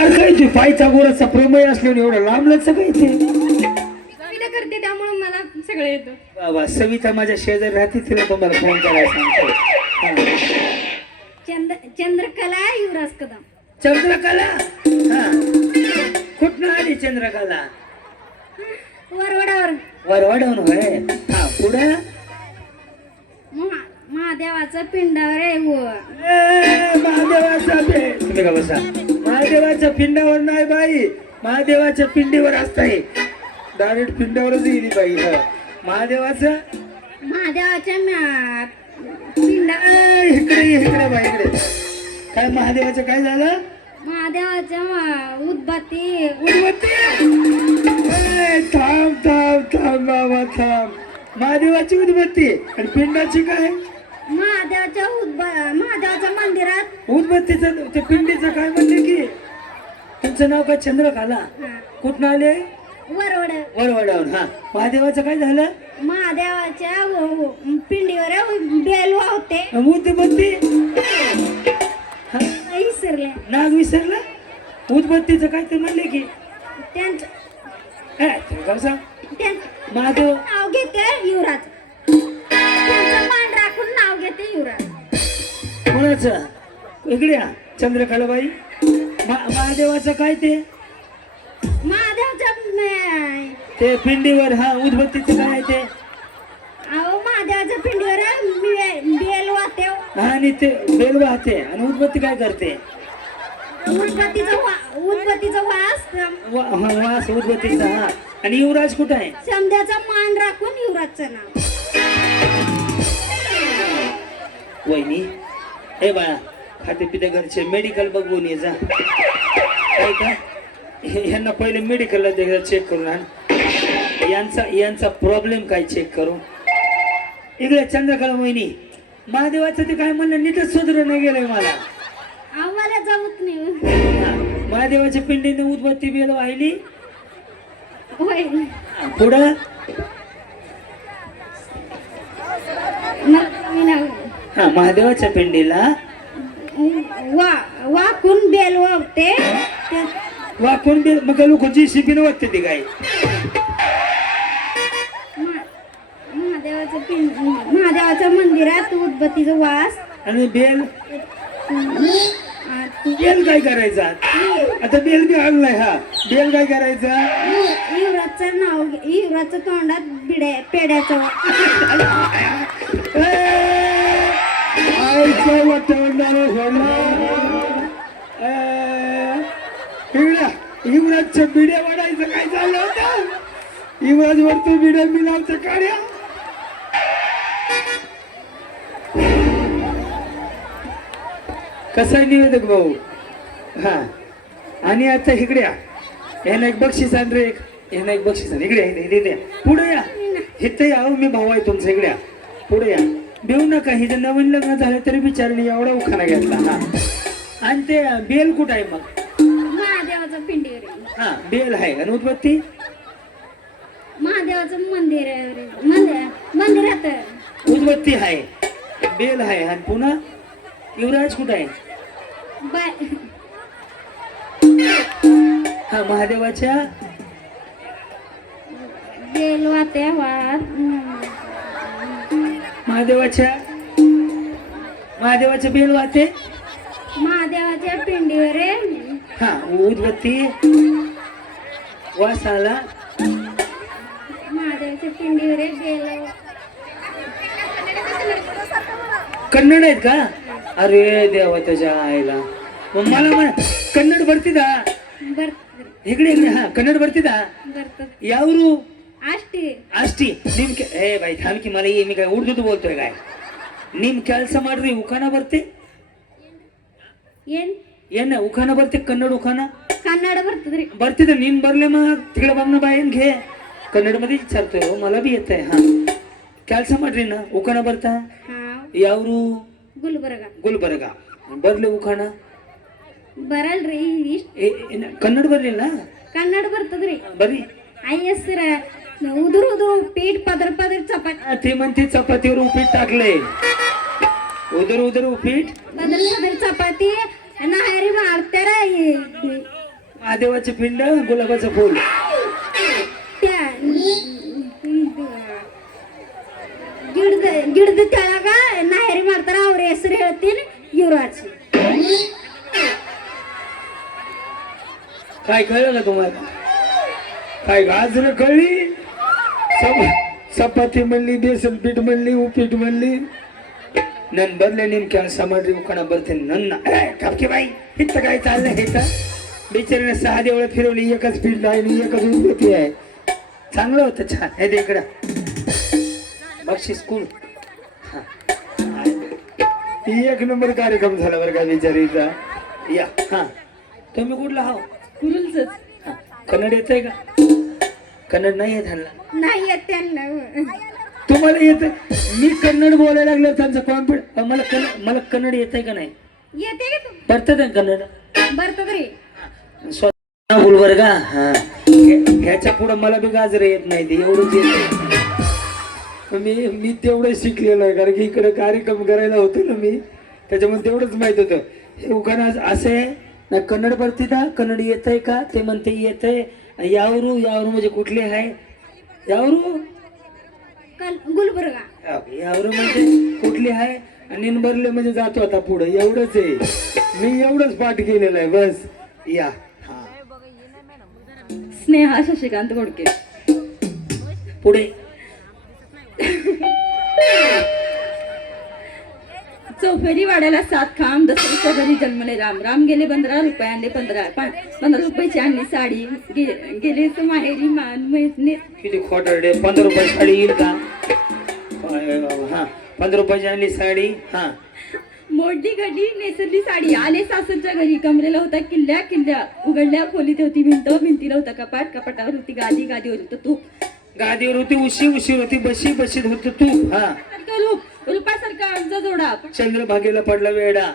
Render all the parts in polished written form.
अरे काय ते पायचा गोराचा प्रमेय असल्याने एवढं लांबलंच काय ते कविता करते त्यामुळे मला सगळं येतं. बाबा सविता माझ्या शेजारी राहते तिला तुम्हाला फोन करायला सांगतो चंद्रकला युवराज कदम. चंद्रकला हा कुठनं आली चंद्रकला वरवडावर वरवडवून होय हा पुढं महादेवाचं पिंडावर आहे महादेवाचा तुम्ही का बसा महादेवाच्या पिंडावर नाही बाई महादेवाच्या पिंडीवर असताय डायरेक्ट पिंडावरच येईल बाई महादेवाचं महादेवाच्या पिंडा इकडे इकडे बाई इकडे काय महादेवाचं काय झालं महादेवाच्या उदबत्ती थांब थांब थांब बाबा थांब महादेवाची उदबत्ती आणि पिंडाची काय महादेवाच्या मंदिरात उदबत्तीचं ते पिंडीचं काय म्हणते की तुमचं नाव काय चंद्रकला कुठं आले वरवड वरवडावून हा महादेवाचं काय झालं महादेवाच्या पिंडीवर बेल वाहते उदबत्ती विसरले नाग विसरला उदबत्तीचं काय ते म्हणले की त्यांचं महादेव नाव घेते युवराज त्यांचं मान राखून नाव घेते युवराज कोणाचं इकडे या चंद्रकलाबाई महादेवाचं काय ते महादेवच्या ते पिंडीवर हा उदबत्तीचं काय आहे ते महादेवाच्या पिंडीवर बेल वाहते आणि ते बेल वाहते आणि उदबत्ती काय करते उदबत्तीचा वास वास उदबत्तीचा हा आणि युवराज कुठं आहे समध्याचा मान राखून युवराजचं नाव वहिनी हे बाळा खाते पिते घरचे मेडिकल बघून ये जा काय का ह्यांना पहिले मेडिकलला देखील चेक करून आण यांचा प्रॉब्लेम काय चेक करू इकडे चंद्रकला वहिनी महादेवाचं ते काय म्हणलं नीटच सुधरू नाही गेलंय मला आम्हाला जमत नाही महादेवाच्या पिंडीने उदबत्ती बेल वाहिली होय पुढं हा महादेवाच्या पिंडीला वाकून बेल वाहते वाकून बेल मग लोक JCB न वाटते ते काय महादेवाच्या मंदिरात उदबत्तीचा वास आणि बेल बेल काय करायचा आता बेल बी आणलाय हा बेल काय करायचा युवराजचं नाव युवराजच्या तोंडात पेड्याचं युवराजच्या बिड्या वाढायचं काय चाललं होतं युवराज वरती बिड्या मिळावचं काढ्या कसा आहे निवेदक भाऊ हा आणि आता इकडे या यांना एक बक्षीस आण रे यांना एक बक्षीस आण इकडे इथे पुढे या इथे या मी भाऊ आहे तुमचा इकडे या पुढे या बेऊ नका ही जर नवीन लग्न झालं तरी बिचारणी एवढा उखाणा घेतला हा आणि ते बेल कुठं आहे मग महादेवाचं पिंडीवर हा बेल आहे आणि उदबत्ती महादेवाचं मंदिरात उदबत्ती आहे बेल आहे आणि पुन्हा युवराज कुठं आहे हा महादेवाच्या बेल वाहते महादेवाच्या बेल वाहते महादेवाच्या पिंडीवर हा उदबत्ती वास आला महादेवाच्या पिंडीवर बेल कन्नड आहेत का अरे देवा त्याच्या आईला मग मला म्हण कन्नड भरती दा इकडे इकडे हा कन्नड भरती दा यावरू आष्टी निमके ए बाई थांब की मला ये मी काय उर्दू बोलतोय काय निम ಕೆಲ್ಸ ಮಾಡ್ರಿ ಉಖಾನ ಬರ್ತೆ ಏನ ಉಖಾನ ಬರ್ತೆ ಕನ್ನಡ ಉಖಾನ ಕನ್ನಡ ಬರ್ತದ್ರಿ ಬರ್ತಿದ್ರೆ ನೀನ್ ಬರ್ಲೆ ಮಾ ತಿಗಳ ಬಂದ ಬಾಯನ್ घे कन्नड मध्ये विचारतोय मला बी येतंय हा ಕೆಲಸ ಮಾಡ್ರಿ ना ಉಖಾನ ಬರ್ತಾ ಯಾವರು ಗುಲ್ಬರ್ಗ ಬರ್ಲೆ ಉಖಾನ ಬರಲ್ರಿ ಕನ್ನಡ ಬರ್ಲಿಲ್ಲ ಕನ್ನಡ ಬರ್ತದ್ರಿ ಬರ್ರಿ ಅಯ್ಯಸ್ರ उदर उदर पीठ पदर पदर चपाती ते म्हणते चपातीवर उपीट टाकले उदर उदर उपीट पदर पदर चपाती नाहरी मारते महादेवाचे पिंड गुलाबाचं फुल. त्या ಗಿಡದ ತೆಳಗ ನಾಯರಿ ಮಾಡ್ತಾರ ಅವ್ರ ಹೆಸರು ಹೇಳ್ತೀನಿ युवराज. काय कळलं का तुम्हाला? काय गाजर कळली? चपाती म्हणली, बेसन पीठ म्हणली, उपीट म्हणली. नन बदले नेमक्या समाज दुकाना बरते नन्ना ठपके बाई इथं काय चाललंय हे तर बिचारीने 6 देवळं फिरवली, एकच पीठ आहे एकच उदबत्ती आहे. चांगलं होतं, छान. हे दे इकडं बक्षीस स्कूल. एक नंबर कार्यक्रम झाला बरं का बिचारीचा. या हा तुम्ही कुठला हाव? कुरुलच. कन्नड येतंय का? कन्नड नाही येत ह्यांना? नाही येत त्यांना. तुम्हाला येत? मी कन्नड बोलायला लागलो त्यांचा कॉन्फिडन्स. मला कन्नड येतंय का नाही? येते का तू? बरं कन्नड बरं तरी स्वतः बोल बरं का. हा ह्याच्या पुढं मला बी गाजर येत नाही, ते एवढंच येत. मी तेवढं शिकलेलो आहे, कारण की इकडे कार्यक्रम करायला होतो ना मी, त्याच्यामुळे तेवढंच माहित होतं. हे उखाणा असं आहे ना, कन्नड बरती का कन्नड येतंय का? ते म्हणते येतंय. यावरू यावरू म्हणजे कुठले आहे? यावरू गुलबर्गा. यावरू म्हणजे कुठली आहे? आणि निनबरले म्हणजे जातो आता पुढं. एवढंच आहे, मी एवढंच पाठ केलेलं आहे बस. या स्नेहा शशिकांत घोडके. पुढे चौफेरी वाड्याला 7 खांब, दसऱ्याच्या घरी जन्मले राम. राम गेले 15 रुपये, आणले 15 रुपयाची आणली साडी. गेले माहेरी मान मैसने. किती खोटरडे. 15 रुपये साडी येईल का? हा 15 रुपयाची आणली साडी. हा मोडली घडी, नेसरली साडी. आले सासूच्या घरी. कमरेला होता किल्ल्या किल्ल्या. उघडल्या खोलीत होती भिंत, भिंतीला होता कपाट, कपाटावर होती गादी, गादीवर होतं तूप. गादीवर होती उशी, उशीवर होती बशी, बशीत होत तू. हा रूपासारखा आमचा जोडा. चंद्रभागेला पडला वेडा.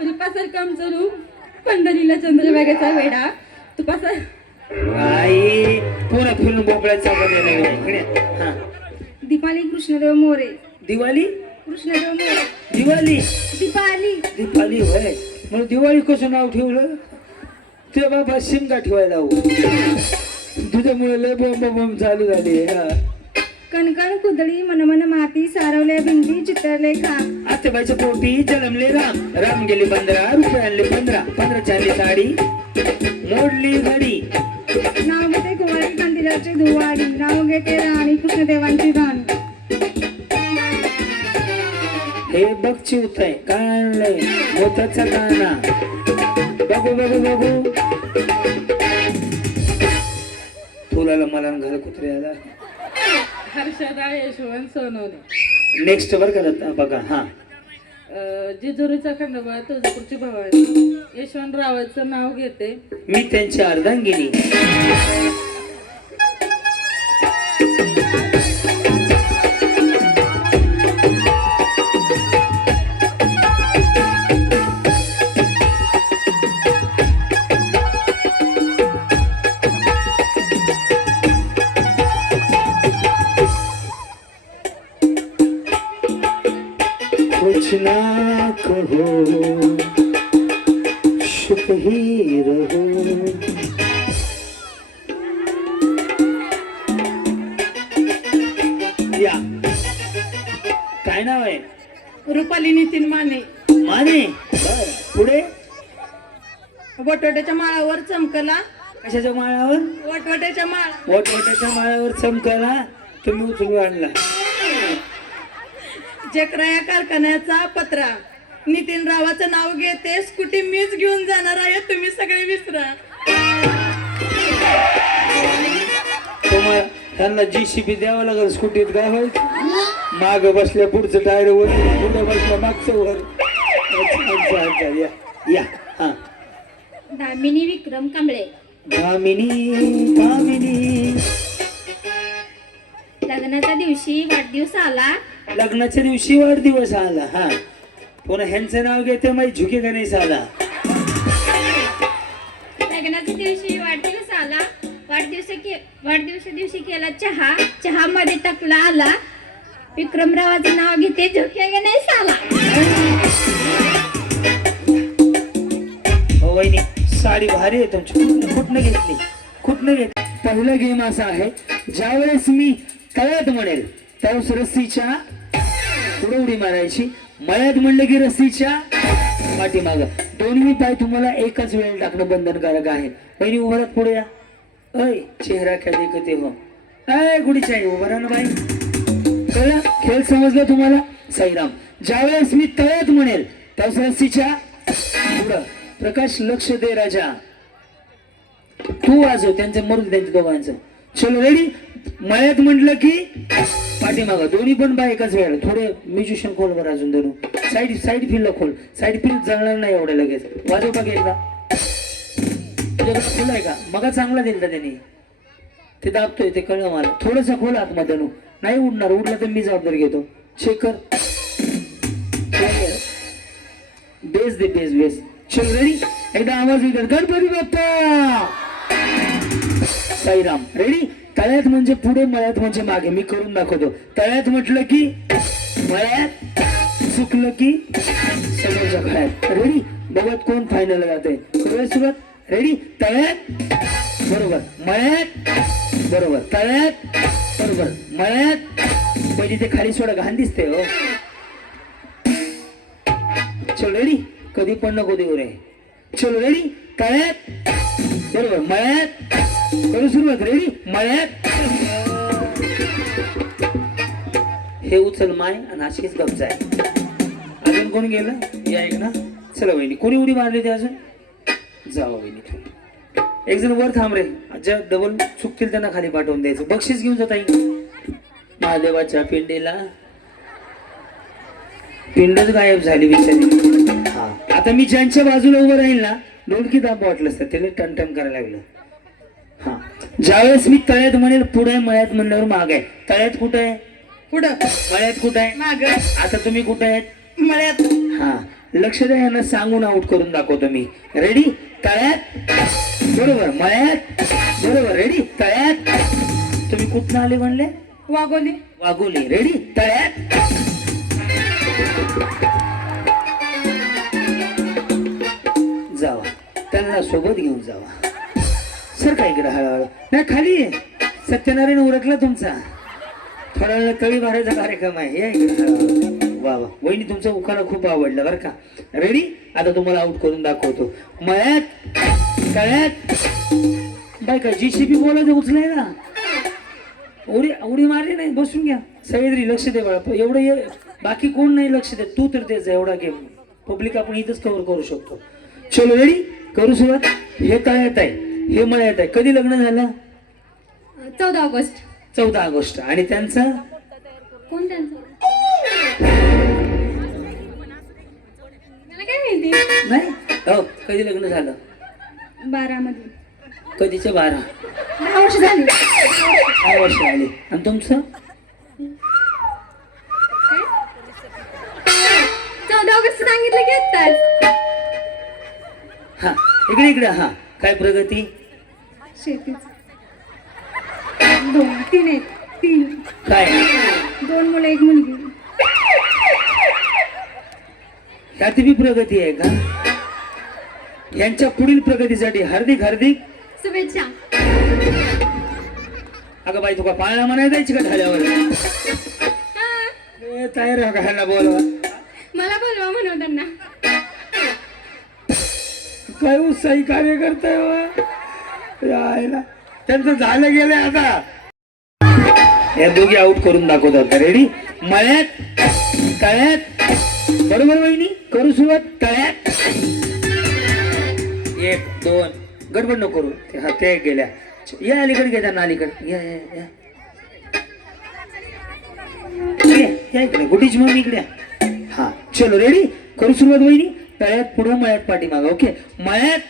रूपासारखा आमचं रूप, पंढरीला चंद्रभागेचा वेडा. आई पुन्हा फिरून बोकळ्याचा हा दीपाली कृष्णदेव मोरे. दिवाळी कृष्णदेव मोरे. दिवाळी दीपाली होय. मग दिवाळी कसं नाव ठेवलं? ते बाबा शिमगा ठेवायला तुझ्यामुळे लय बॉम्ब चालू झाली. कणकण कुदळी, मनमन माती, सारवल्या भिंती, चित्रले खा. आतेबाईच्या पोटी जन्मले राम. राम गेले 15 रुपये, आणले 15 आणली साडी. मोडली घडी. नाव घेते कुमारी कंदिलाची धुवाडी. नाव घेते राणी कृष्णदेवांची राणी. हे बघची होतंय काढलंय मोत्याचा काना. बघू फुलाला मला घाल कुत्र्याला. हर्षदा यशवंत सोनवणे. नेक्स्ट वर का बघा. हा जेजुरीचा खंडोबा, तुळजापूरची भवानी. यशवंतरावांचं नाव घेते मी, त्यांची अर्धांगिनी. कुछ ना कहो चुप ही रहो. या काय नाव आहे? रुपाली नितीन माने. माने. पुढे वटवट्याच्या माळावर चमकला. कशाच्या माळावर? वटवट्याच्या वटवट्याच्या माळावर चमकला. तुम्ही उचलून आणला. जकरा या कारखान्याचा पत्रा. नितीन रावाचं नाव घेते. स्कूटी मीच घेऊन जाणार आहे, तुम्ही सगळे विसरा. तुम्हाला त्यांना JCB द्यावं लागेल स्कूटीत. काय व्हायचं? माग बसल्या पुढचं टायर वर, पुढे बसल्या मागचं वर. या हा दामिनी विक्रम कांबळे. दामिनी. लग्नाच्या दिवशी वाढदिवस आला. लग्नाच्या दिवशी वाढदिवस आला. हा पुन्हा ह्यांचं नाव घेते माहिती झुके का नाही साला. लग्नाच्या दिवशी वाढदिवस आला. वाढदिवसा दिवशी केला चहा. चहा मध्ये टाकला आला. विक्रमरावाचं नाव घेते. झुके का नाही साला. हो वहिनी साडी भारी आहे तुमची. कुठनं घेतली? कुठनं घेतली? पहिला गेम असा आहे, ज्यावेळेस मी तळ्यात म्हणेल त्यावेळेस रस्सीच्या पुढे उडी मारायची. मळ्यात म्हणलं की रस्सीच्या पाठीमाग. दोन्ही पाय तुम्हाला एकाच वेळेला टाकणं बंधनकारक आहे. पहिली उभारात पुढे या. अय चेहरा क्या देखते हो. अय गुढीच्या आई उभा राहा ना बाई. कळलं? खेळ समजला तुम्हाला? साईराम. ज्यावेळेस मी तळ्यात म्हणेल त्यावेळेस रस्सीच्या पुढं. प्रकाश लक्ष दे राजा. तू वाजव त्यांचं मरून त्यांच्या दोघांचं. चलो रेडी. मळ्यात म्हटलं की पाठीमागं दोन्ही पण बाय एकाच वेळेला. थोडे म्युझिशियन खोल बरं अजून धरून. साईड फिरला खोल. साईड फिर जळणार नाही एवढं लगेच. वाजव का एकदा. फुल आहे का? मगा चांगला दिलता त्याने. ते दाबतोय ते कळलं मला. थोडंसं खोल आतमध्ये नाही उडणार. उडला तर मी जबाबदारी घेतो. चेक कर. बेस दे बेस बेस. चल रेडी. एकदा आवाज येतात गणपती बाप्पा. साईराम. रेडी. तळ्यात म्हणजे पुढे, मळ्यात म्हणजे मागे. मी करून दाखवतो. तळ्यात म्हटलं की मळ्यात, चुकलं की समोरच्या खळ्यात. रेडी. बघत कोण फायनल जाते. करूया सुरुवात. रेडी. तळ्यात बरोबर, मळ्यात बरोबर, तळ्यात बरोबर, मळ्यात. पहिली ते खाली सोडा घाण दिसते हो. चल रेडी. कधी पण नको देऊ रे. चल रेडी. तळ्यात बरोबर, मळ्यात. करू सुरुवात. रेडी. मळ्यात. हे उचल माय आणि अशीच गपचा आहे. अजून कोण गेलं? या एक ना. चला वहिनी. कोणी उडी मारली ते अजून? जाओ वहिनी. एक जण वर थांब रे. ज्या डबल चुकतील त्यांना खाली पाठवून द्यायचं. बक्षीस घेऊन जाता येईल. महादेवाच्या पिंडीला पिंडच गायब झाली बिचारी. हा आता मी ज्यांच्या बाजूला उभं राहील ना, ढोलकी दाब वाटलं असतं त्याला टनटन करायला लागलं. हा ज्यावेळेस मी तळ्यात म्हणेल पुढे, मळ्यात म्हणल्यावर माग आहे. तळ्यात कुठं आहे? पुढं. मळ्यात कुठं आहे? माग. आता तुम्ही कुठं आहेत? मळ्यात. हा लक्ष द्या. यांना सांगून आउट करून दाखवतो मी. रेडी. तळ्यात बरोबर, मळ्यात बरोबर. रेडी. तळ्यात. तुम्ही कुठनं आले म्हणले? वागोली. वाघोली. रेडी. तळ्यात. जावा. त्यांना सोबत घेऊन जावा. सर काय इकडे हळूहळू. नाही खाली सत्यनारायण उरकला तुमचा. थोडा वेळ तळी भरायचा कार्यक्रम आहे. या इकडे हळूहळू. वा वा. वहिनी तुमचं उखाणा खूप आवडलं बरं का. रेडी. आता तुम्हाला आउट करून दाखवतो. मळ्यात, तळ्यात. बाय का JCB बोलायचं उचलाय ना. उडी मारली नाही. बसून घ्या. सह्याद्री लक्ष दे बाळा. एवढं बाकी कोण नाही लक्ष देत. तू तर द्यायचा एवढा गेम. पब्लिक आपण इथंच कव्हर करू शकतो. चलो रेडी. करू सुरुवात. हे तळ्यात आहे, हे मळ्यात आहे. कधी लग्न झालं? 14 ऑगस्ट. 14 ऑगस्ट. आणि त्यांचं? कोण त्यांचं? मला काय माहिती नाही. हो कधी लग्न झालं? 12 मध्ये. कधीचे? 12. 10 वर्ष झाली. 10 वर्ष आली. आणि तुमचं? 14 ऑगस्ट सांगितलं की आत्ताच. हा इकडे इकडे. हा काय प्रगती? शेतीच. 2 3 आहेत. 3. काय? 2 मुलं 1 मुलगी. ह्यात बी प्रगती आहे का? यांच्या पुढील प्रगतीसाठी हार्दिक हार्दिक शुभेच्छा. अगं बाई तुका पाळणा म्हणाय जायची का झाल्यावर? तयार ह्याला बोलवा. मला बोलवा म्हणू त्यांना. काय उत्साही कार्य करताय राहायला. त्यांचं झालं गेलं आता. या दोघी आउट करून दाखवतात. रेडी. मळ्यात, तळ्यात बरोबर वहिनी. करू सुरुवात. तळ्यात. 1 2. गडबड नको करू. हा ते गेल्या. या अलीकडे घ्या त्यांना. अलीकडे या या या. या इकडे. गुटीची मम्मी इकडे. हा चलो रेडी. करू सुरुवात वहिनी. तळ्यात पुढे, मळ्यात पाठीमाग. ओके. मळ्यात,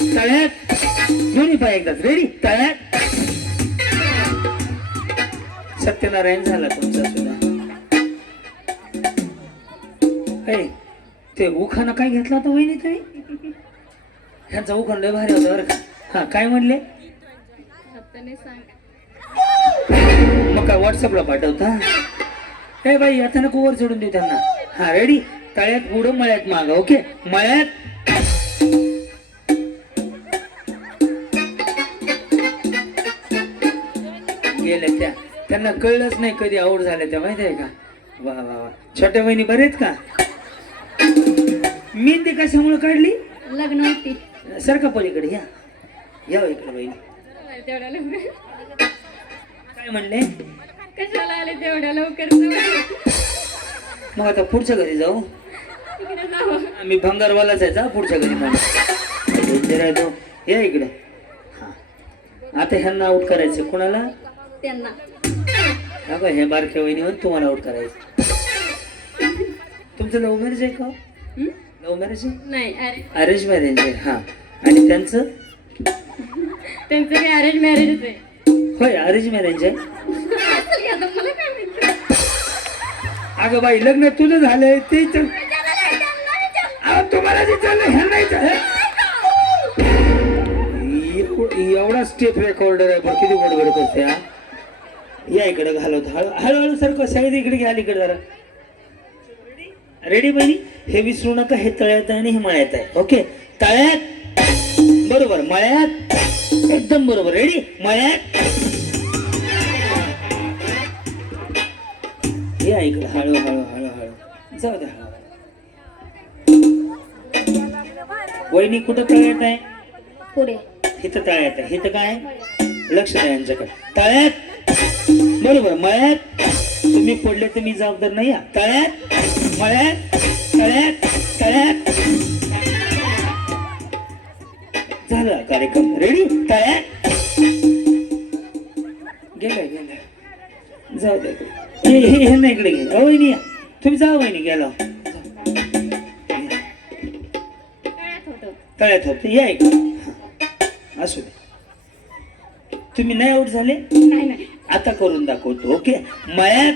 तळ्यात. दोन्ही पाय एकदाच. रेडी. तळ्यात. सत्यनारायण झाला तुमचा सुद्धा. ते उखाणा काय घेतला होता वहिनी तुम्ही? ह्यांचा उखाण लय भारी होता बरं का. हा काय म्हणले? मग काय व्हॉट्सअपला पाठवता? ए बाई आता नको वर चढून देऊ त्यांना. हा रेडी. तळ्यात पुढं, मळ्यात माग. ओके. मळ्यात गेल्या त्या, त्यांना कळलंच नाही कधी आऊट झाल्या त्या, माहिती आहे का? वा वा वा. छोट्या बहिणी बरेत का? मेहंदी कशामुळे काढली? लग्न होती सारखा पलीकडे या, या इकडे बहिणी. तेवढ्या लवकर काय म्हणले? कशाला आले तेवढ्या लवकर? मग आता पुढच्या घरी जाऊ. तिकडे जावं. आम्ही भंगारवालाच आहे, जा पुढच्या घरी. मग या इकडे. हा, आता ह्यांना आऊट करायचं. कोणाला? त्यांना. हा का, हे बारक्या वहिनीवर तुम्हाला आऊट करायचं. तुमचं लव्ह मॅरेज आहे का? लव्ह मॅरेज आहे? नाही, अरेंज मॅरेज आहे. हा, आणि त्यांचं? त्यांचं काही अरेंज मॅरेजच आहे. होय, अरेंज मॅरेज आहे. मला काय माहिती. अगं बाई, लग्न तुझं झालंय ते तुम्हाला एवढा स्टेप रेकॉर्डर आहे. पण किती बडबड करते. हा, या इकडे घालवत हळूहळू सारखं सगळे इकडे घ्या, इकडे जरा. रेडी बहिणी? हे विसरू नका, हे तळ्यात आहे आणि हे मळ्यात आहे. ओके, तळ्यात बरोबर, मळ्यात एकदम बरोबर. रेडी? मळ्यात. या इकडे हळू हळू हळू हळू जाऊ द्या. हळू वहिनी कुठं तळ्यात आहे? पुढे. इथं तळ्यात आहे. इथं काय? लक्ष द्या यांच्याकडे. तळ्यात बरोबर, मळ्यात. तुम्ही पडले तर मी जबाबदार नाही. या तळ्यात, मळ्यात, तळ्यात, तळ्यात. झाला कार्यक्रम. रेडी? तळ्यात. गेला गेला, जाऊ द्या इकडे. हे नाही इकडे गेलं. वहिनी या, तुम्ही जा वहिनी. गेला तळ्यात होत. या इकडे. असू दे. तुम्ही नाही आऊट झाले? नाही. आता करून दाखवतो. ओके, मळ्यात,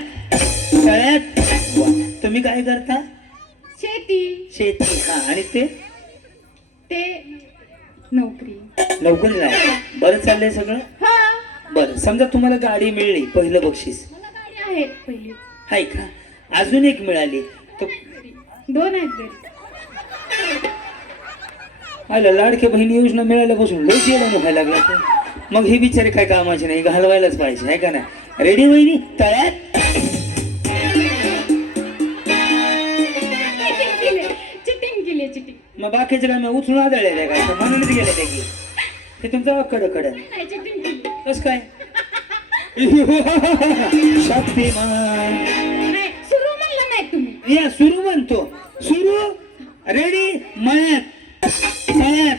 तळ्यात. वा. तुम्ही काय करता? शेती. शेती. हा, आणि ते नोकरी. नोकरीला आहे. बरं चाललंय सगळं? हा. बरं, समजा तुम्हाला गाडी मिळली, पहिलं बक्षीस मला गाडी आहे पहिली. आहे का? अजून एक मिळाली तर? 2 आहेत घरी. आला लाडक्या बहिणी योजना मिळाल्यापासून लई जेवण व्हायला लागला ते. मग हे बिचारे काय कामाचे नाही, घालवायलाच पाहिजे, आहे का नाही? रेडी बहिणी? तळ्यात. चिटिंग केली. चिटिंग. मग बाकीचे काय मग उचलून आदळलेले काय? म्हणूनच गेले ते की हे तुमचं कडकड. नाही, चिटिंग केली. कस काय? शक्तिमान. नाही, सुरू म्हणलं नाही तुम्ही. या सुरू म्हणतो. सुरू. रेडी? मळ्यात, तळ्यात.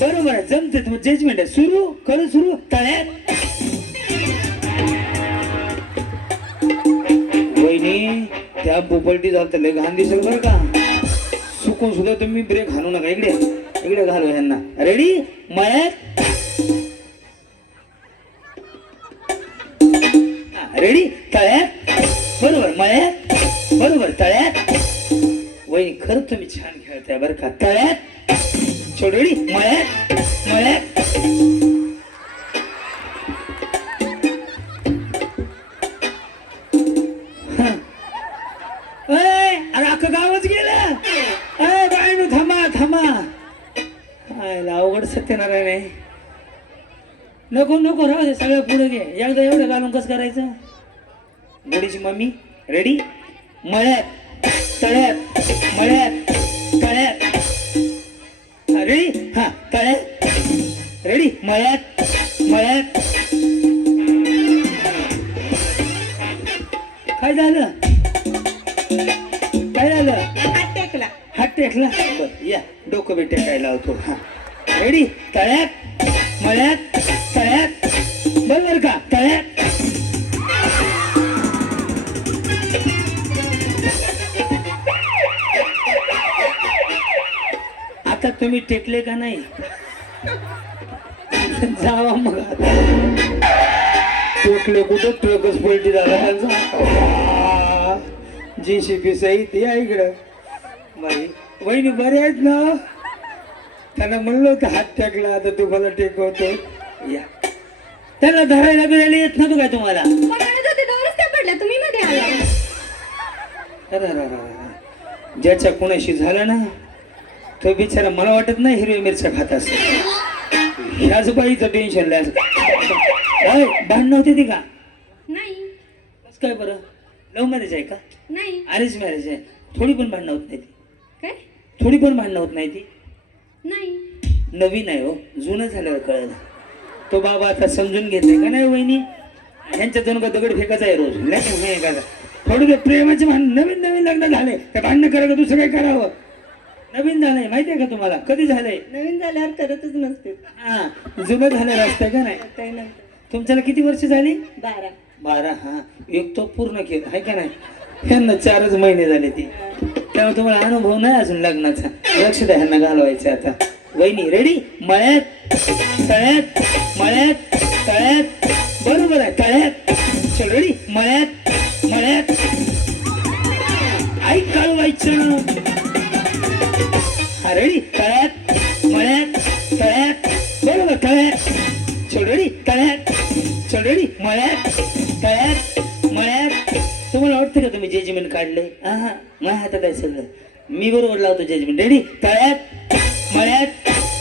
बरोबर आहे, जमते. जजमेंट आहे. सुरू करू. सुरू. तळ्यात. वहिनी त्या पोपलटी झालं लय घाण दिसेल बरं का. चुकून सुद्धा तुम्ही ब्रेक हाणू नका. इकडे इकडे घालू ह्यांना. रेडी? मळ्यात. रेडी? तळ्यात. बरोबर, मळ्यात. बरोबर, तळ्यात. वहिनी खरंच तुम्ही छान खेळताय बरं का. तळ्यात. छोडी. मळ्यात, मळ्यात. अरे अख्खं गावच गेलं. बायनू थांबा थांबा. अवघड सत्यनारायण आहे. नको नको, राहू दे, सगळं पुढे घे. एकदा एवढं घालून कसं करायचं? गोडीची मम्मी. रेडी? मळ्यात, तळ्यात, मळ्यात, तळ्यात. रेडी? हा, तळ्यात. रेडी? मळ्यात, मळ्यात. काय झालं? काय झालं? हात टेकला. हात टेकला. बरं, या डोकं बी टेकायला होतो. हा, रेडी? तळ्यात, मळ्यात, तळ्यात. बरोबर का? तळ्यात. आता तुम्ही टेकले का नाही? जावा मग आता. टेकले कुठं? ट्रकच पलटी झाला त्यांचा. JCB सहित. या इकडं. बाई वहिनी बरे आहेत ना? त्यांना म्हणलं होतं हात टेकला, आता तुम्हाला टेकवतो. या त्याला धरायला बिरायला येत नव्हतं काय तुम्हाला? पडल्या तुम्ही मध्ये आला. अरे ज्याच्या कोणाशी झालं ना तो बिचारा मला वाटत नाही हिरवी मिरच्या खात असेल. ह्याच बाईचं टेन्शन भांडण नव्हती ती का? काय बरं लव्ह मॅरेज आहे का नाही. अरेंज मॅरेज आहे? थोडी पण भांडणं होत नाही ती? काय? थोडी पण भांडणं होत नाही ती? नाही. नवीन आहे हो, जुनं झाल्यावर कळलं. तो बाबा आता समजून घेतोय का नाही वहिनी? ह्यांच्या दोन का दगड फेकायचा आहे रोज, नाही का? थोडी ते प्रेमाचे भांडण, नवीन नवीन लग्न झाले ते भांडणं करायचं, दुसरं काय करावं? नवीन झालंय माहिती आहे का तुम्हाला? कधी झालंय? नवीन झाल्यावर करतच नसते. हा, जुनं झालेलं असतं का नाही? काही नंतर. तुमच्याला किती वर्ष झाली? 12. 12. हा, एक तो पूर्ण केला आहे का नाही? ह्यांना 4च महिने झाले ती, त्यामुळे तुम्हाला अनुभव नाही अजून लग्नाचा. लक्ष द्या, ह्यांना घालवायचं आता. वहिनी रेडी? मळ्यात तळ्यात, मळ्यात तळ्यात, बरोबर आहे, तळ्यात. चल रेडी? मळ्यात मळ्यात, आई काढवायचं. हा रेडी? तळ्यात मळ्यात तळ्यात, बरोबर, तळ्यात. चल रेडी? तळ्यात. चल रेडी? मळ्यात तळ्यात, मळ्यात. तुम्हाला वाटतं का तुम्ही जजमेंट काढलंय? हा, माझ्या हातात आहे सगळं, मी बरोबर लावतो जजमेंट. रेडी? तळ्यात मळ्यात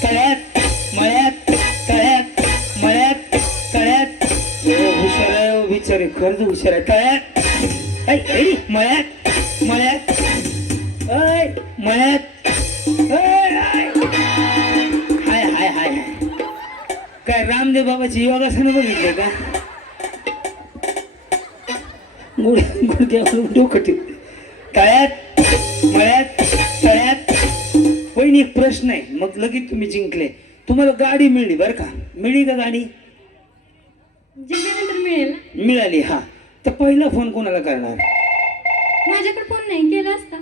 तळ्यात, मळ्यात तळ्यात, मळ्यात तळ्यात. हुशार आहे हो बिचारे, खरंच हुशार आहे. तळ्यात. रेडी? मळ्यात मळ्यात, ऐ मळ्यात, हाय हाय हाय हाय. काय रामदेव बाबाची योगासनं बघितले का? गुडघ्यावर डोकं टिकते. तळ्यात मळ्यात तळ्यात. वहिनी एक प्रश्न आहे, मग लगेच तुम्ही जिंकले. तुम्हाला गाडी मिळली बरं का? मिळली का गाडी? जिंकल्यानंतर मिळेल. मिळाली. हा, तर पहिला फोन कोणाला करणार? माझ्याकडे फोन नाही, केला असता.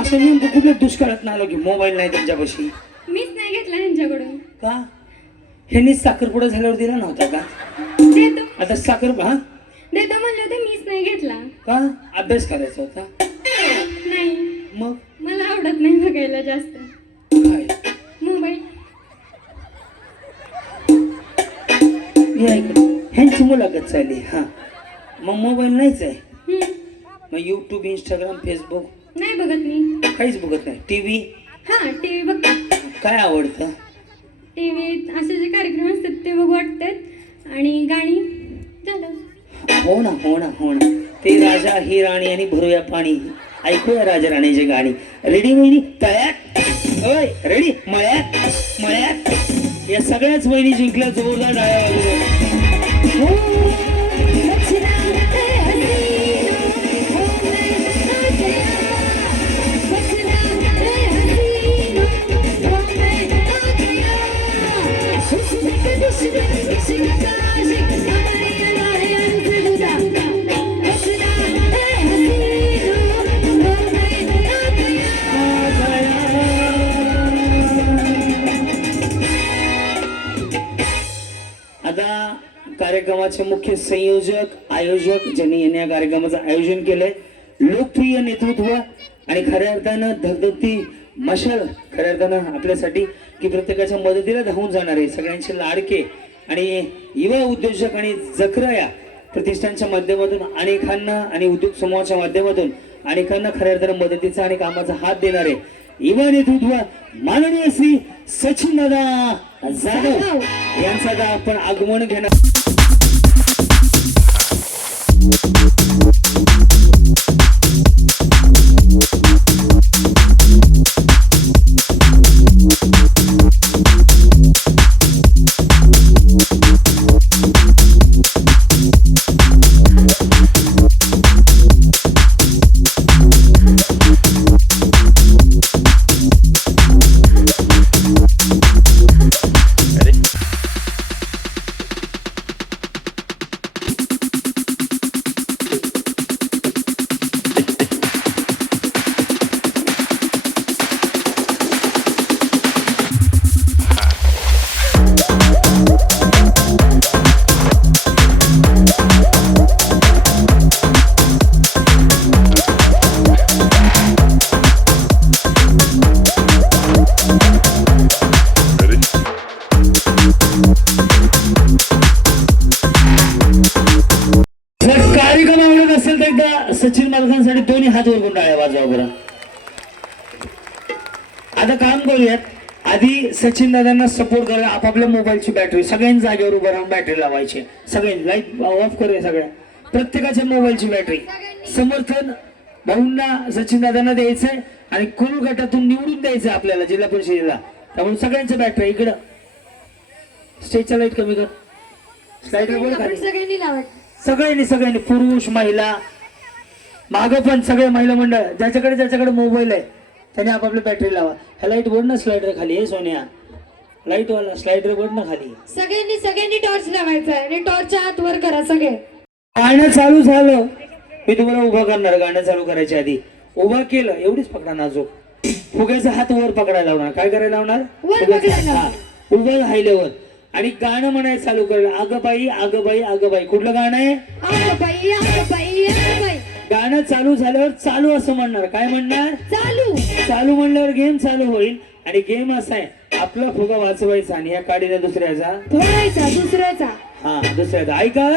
असं नेमकं कुठल्या दुष्काळात आलो की मोबाईल नाही त्यांच्यापाशी? मीच नाही घेतला यांच्याकडून. का? ह्यांनी साखरपुडा झाल्यावर दिला नव्हता का? देतो आता साखर हा देतो म्हणले होते, मीच नाही घेतला. का? अभ्यास करायचा होता? नाही, मग मला आवडत नाही बघायला जास्त काय? मोबाईल. ह्यांची मुलाखत चालली. हा, मग मोबाईल नाहीच आहे? हम्म. मग यूट्यूब, इंस्टाग्राम, फेसबुक नाही बघत मी. काहीच बघत नाही? टीव्ही? हा, टीव्ही बघते. काय आवडतं? टीव्हीत असे जे कार्यक्रम असतात ते बघू वाटतात, आणि गाणी. झालं. हो ना हो ना हो ना, ते राजा ही राणी आणि भरूया पाणी. ऐकूया राजा राणीची गाणी. रेडी वहिनी? तळ्यात. ओय रेडी? मळ्यात मळ्यात. या सगळ्याच वहिनी जिंकल्या, जोरदार डाळ्या वाजवून. आता कार्यक्रमाचे मुख्य संयोजक, आयोजक ज्यांनी या कार्यक्रमाचं आयोजन केलंय, लोकप्रिय नेतृत्व आणि खऱ्या अर्थानं धगधगती मशाल, खऱ्या अर्थानं आपल्यासाठी की प्रत्येकाच्या मदतीला धावून जाणारे, सगळ्यांचे लाडके आणि युवा उद्योजक आणि जखरा या प्रतिष्ठानच्या माध्यमातून अनेकांना आणि उद्योग समूहाच्या माध्यमातून अनेकांना खऱ्या अर्थानं मदतीचा आणि कामाचा हात देणारे युवा नेतृत्व माननीय श्री सचिन दादा जाधव यांचा आता आपण आगमन घेणार. सचिन मालकांसाठी दोन्ही हात वर करून टाळ्या वाजवा बरं. आता काम करूयात. आधी सचिन दादांना सपोर्ट करायला आपापल्या मोबाईलची बॅटरी सगळ्यांनी जागेवर उभं राहून बॅटरी लावायची. सगळ्यांनी लाईट ऑफ करूया. सगळ्या प्रत्येकाच्या मोबाईलची बॅटरी समर्थन भाऊंना सचिन दादांना द्यायचंय आणि कुल गटातून निवडून द्यायचं आपल्याला जिल्हा परिषदेला. त्यामुळे सगळ्यांच्या बॅटरी इकडं. स्टेजच्या लाईट कमी कर. स्लाइडर बोल खाली. सगळ्यांनी पुरुष महिला माग पण सगळे महिला मंडळ ज्याच्याकडे मोबाईल आहे त्याने आपापली बॅटरी लावा. ह्या लाईट बोर्ड ना स्लाइडर खाली हे सोन्या लाईट वाला स्लाइडर बोर्ड ना खाली. सगळ्यांनी टॉर्च लावायचा आणि टॉर्चच्या हात वर करा सगळे. गाणं चालू झालं मी तुम्हाला उभं करणार. गाणं चालू करायच्या आधी उभं केलं एवढीच पकडा नाजूक. फुग्याचा हात वर पकडायला लावणार. काय करायला लावणार? उभं राहिल्यावर आणि गाणं म्हणायचं चालू करेल. अगं बाई अगं बाई अगं बाई. कुठलं गाणं आहे? गाणं चालू झाल्यावर चालू असं म्हणणार. काय म्हणणार? चालू म्हणल्यावर गेम चालू होईल. आणि गेम असा आहे आपला फुगा वाचवायचा आणि या काडीला दुसऱ्याचा हा दुसऱ्याचा. ऐका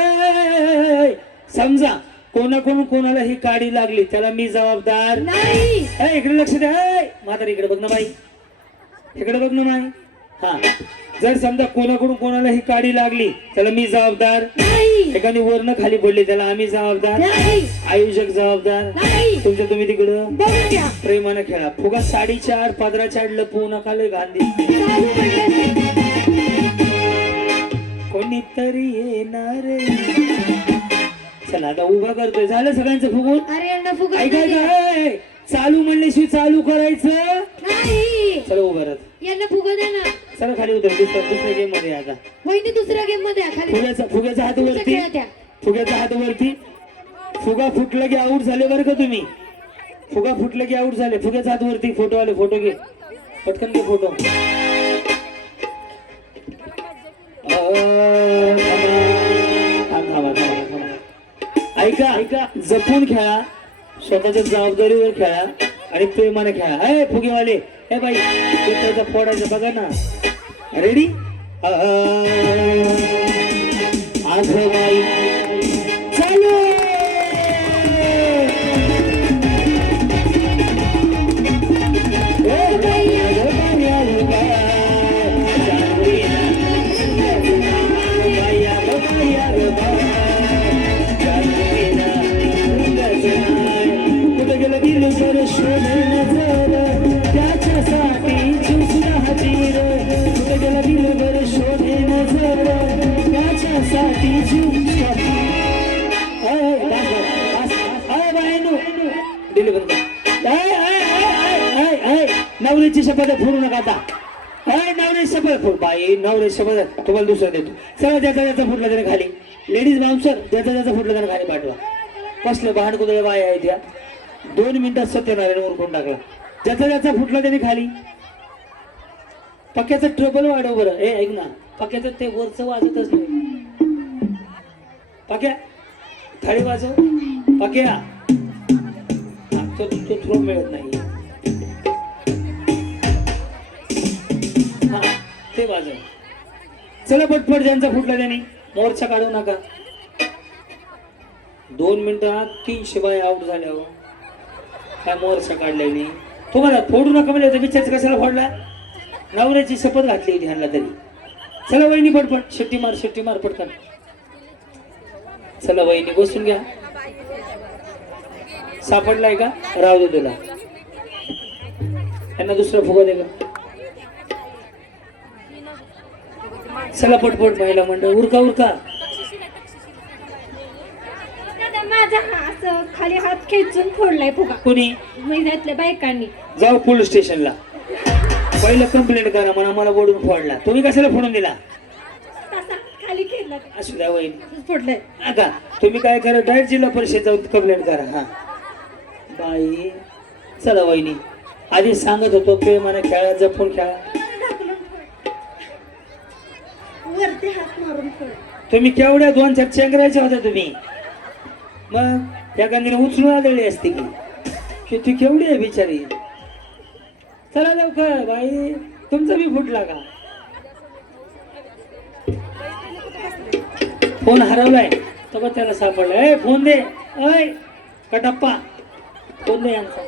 समजा कोणाला ही काडी लागली त्याला मी जबाबदार नाही. इकडे लक्ष द्या. म्हातारी इकडे बघ ना बाई. इकडे बघ ना बाई. हा जर समजा कोणाला ही काडी लागली त्याला मी जबाबदार नाही. एखादी वरनं खाली पडली त्याला आम्ही जबाबदार नाही. आयुष्य जबाबदार नाही. तुमच्या तुम्ही तिकडं बघून घ्या. प्रेमानं खेळा. फुगा साडीच्या आड पदराच्या आड लपवू नका. लय गांधी कोणीतरी येणार. चला आता उभा करतोय. झालं सगळ्यांचं फुगून? अरे यांना फुगा ऐकायचं चालू म्हणल्याशिवाय चालू करायचं नाही. चला उभं राहत. यांना फुगा द्या ना. चला खाली उतर. दुसऱ्या गेम मध्ये आता वहिनी दुसऱ्या गेम मध्ये खाली. फुग्याचा हात वरती. फुग्याचा हात वरती. फुगा फुटला की आऊट झाले बरं का तुम्ही. फुगा फुटला की आऊट झाले. फुग्याचा हात वरती. फोटो आले. फोटो घे पटकन घे फोटो. ऐका जपून खेळा. स्वतःच्या जबाबदारीवर खेळा आणि प्रेमाने खेळा. फुगेवाले हे बाई त्याचा फोडायचं बघा ना. रेडी? आघबाई चालू. कुठे गेलं दिल सर शोधे नजर त्याच्यासाठी चुसला हजीर. कुठे गेलं दिल बर शोधे नजर त्याच्यासाठी नवरीची शपथ फोडू नका आता. नवरी शपथ फोड बाई. नवरी शपथ तुम्हाला दुसरं देतो. चला ज्याचा फुटला त्याने खाली. लेडीज बाउन्सर ज्याचा फुटला त्याने खाली पाठवा. कसले भांड कुदळे बाय आहे त्या 2 मिनिटात सत्यनारायण उरकून टाकला. ज्याचा फुटला त्याने खाली. पक्याचं ट्रबल वाढव बरं. ऐक ना पक्याचं ते वरचं वाजतच नाही. पक्या थाळी वाजव. पक्या तो थ्रो मिळत नाही. हा ते वाजव. चला पटपट ज्यांचा फुटला त्यांनी मोर्चा काढू नका. 2 मिनिटात 300 बाय आउट झाल्या. काय मोर्चा काढल्याने तुम्हाला फोडू नका म्हणजे विचारच कशाला फोडला. नवऱ्याची शपथ घातली होती ह्यांना तरी. चला वहिनी पटपट शेट्टी मार पटकन. चला वहिनी बसून घ्या. सापडलाय का? राहू दे तुला. यांना दुसरा फुगा दे का. चला पटपट महिला मंडळ उरका. माझा असं खाली हात खेचून फोडलाय फुगा. कोणी? महिन्यातल्या बायकांनी. जाऊ पोलीस स्टेशनला. पहिलं कंप्लेंट करा म्हणा मला बोलून फोडला. तुम्ही कशाला फोडून दिला? खाली खेळला असू द्या वहिनी. फोडलाय. आता तुम्ही काय करा डायरेक्ट जिल्हा परिषद जाऊन कंप्लेंट करा. हा बाई चला वहिनी. आधी सांगत होतो प्रेमाने खेळा जपून खेळा. वरती हात मारून फोड. तुम्ही केवढ्या 2-4 चेंगरायच्या होत्या तुम्ही. मग या गांधीने उचलून आलेली असते की ती केवढी आहे बिचारी. चला लवकर बाई तुमचा बी फुटला का. फोन हरवलाय तर त्याला सापडलाय. फोन दे. कटप्पा फोन दे यांचा.